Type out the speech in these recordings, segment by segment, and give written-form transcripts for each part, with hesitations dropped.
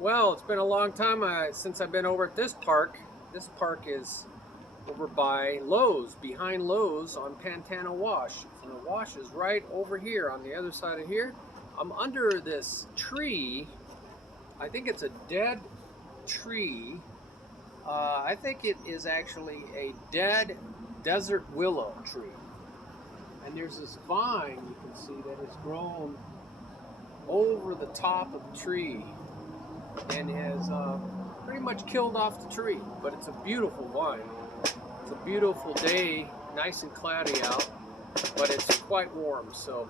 Well, it's been a long time since I've been over at this park. This park is over by Lowe's, behind Lowe's on Pantano Wash. And the wash is right over here on the other side of here. I'm under this tree. I think it's a dead tree. I think it is actually a dead desert willow tree. And there's this vine you can see that has grown over the top of the tree and has pretty much killed off the tree, but it's a beautiful vine. It's a beautiful day, nice and cloudy out, but it's quite warm. So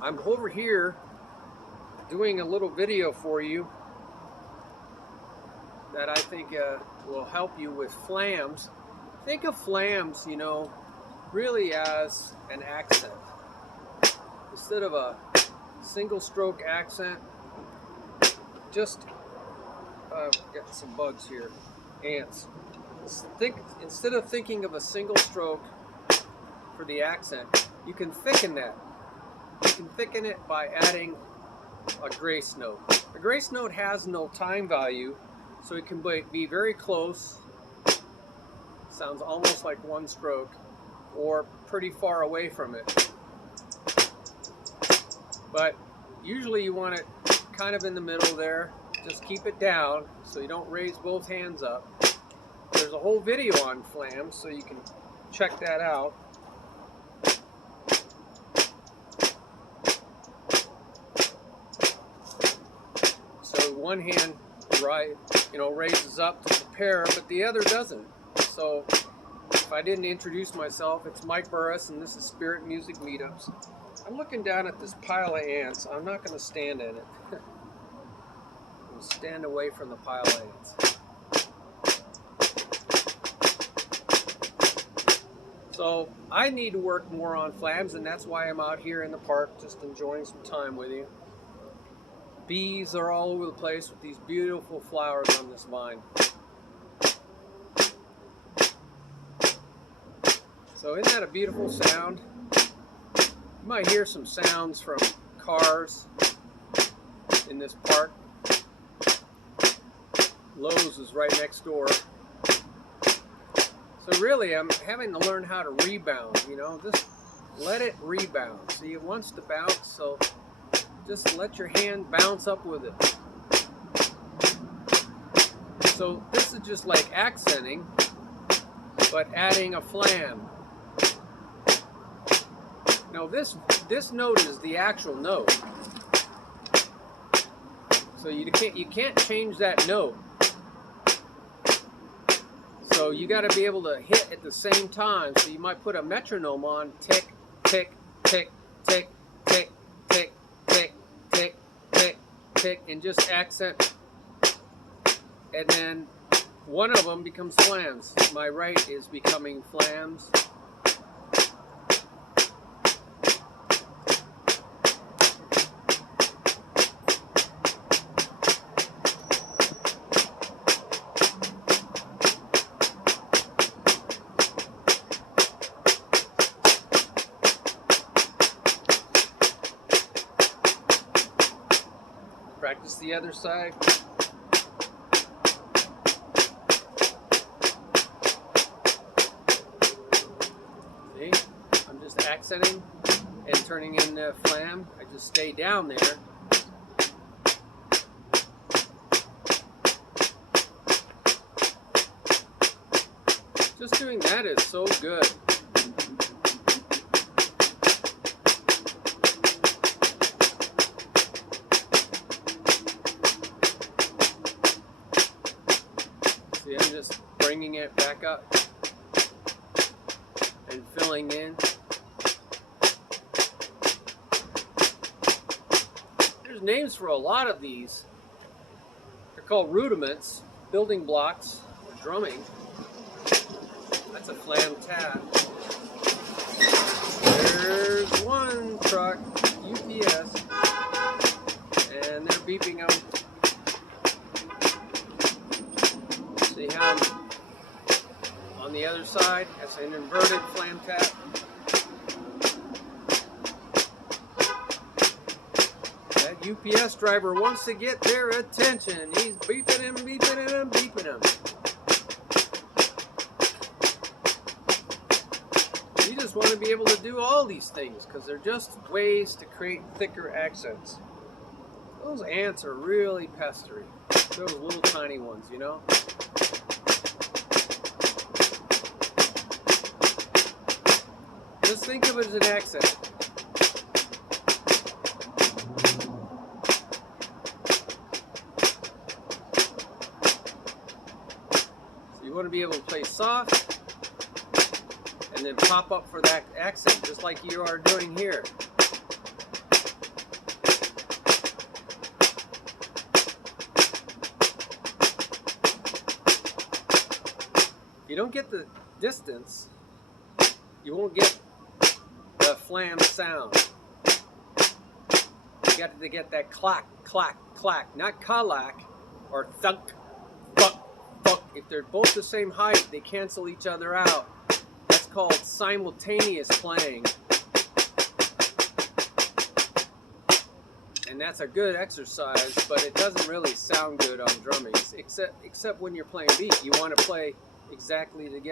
I'm over here doing a little video for you that I think will help you with flams. Think of flams, you know, really as an accent. Instead of a single stroke accent, just got some bugs here, ants. Instead of thinking of a single stroke for the accent, you can thicken that. You can thicken it by adding a grace note. A grace note has no time value, so it can be very close. Sounds almost like one stroke, or pretty far away from it. But usually you want it kind of in the middle there. Just keep it down so you don't raise both hands up. There's a whole video on flams, so you can check that out. So one hand raises up to prepare, but the other doesn't. So if I didn't introduce myself, it's Mike Burris, and this is Spirit Music Meetups. I'm looking down at this pile of ants. I'm not going to stand in it. I'm going to stand away from the pile of ants. So I need to work more on flams, and that's why I'm out here in the park just enjoying some time with you. Bees are all over the place with these beautiful flowers on this vine. So isn't that a beautiful sound? You might hear some sounds from cars in this park. Lowe's is right next door. So really, I'm having to learn how to rebound, you know, just let it rebound. See, it wants to bounce, so just let your hand bounce up with it. So this is just like accenting, but adding a flam. Now this note is the actual note. So you can't change that note. So you got to be able to hit at the same time. So you might put a metronome on, tick, tick, tick, tick, tick, tick, tick, tick, tick, tick, and just accent. And then one of them becomes flams. My right is becoming flams. Practice the other side. See, I'm just accenting and turning in the flam. I just stay down there. Just doing that is so good. See, I'm just bringing it back up and filling in. There's names for a lot of these. They're called rudiments, building blocks, drumming. That's a flam tap. There's one truck, UPS, and they're beeping them. See how on the other side, that's an inverted flam tap. That UPS driver wants to get their attention. He's beeping him, beeping him, and beeping him. You just want to be able to do all these things because they're just ways to create thicker accents. Those ants are really pestery. Those little tiny ones, you know? Just think of it as an accent. So you want to be able to play soft and then pop up for that accent, just like you are doing here. If you don't get the distance, you won't get the flam sound. You got to get that clack, clack, clack, not kalak or thunk, thunk, thunk. If they're both the same height, they cancel each other out. That's called simultaneous playing. And that's a good exercise, but it doesn't really sound good on drumming, except when you're playing beat. You want to play exactly together.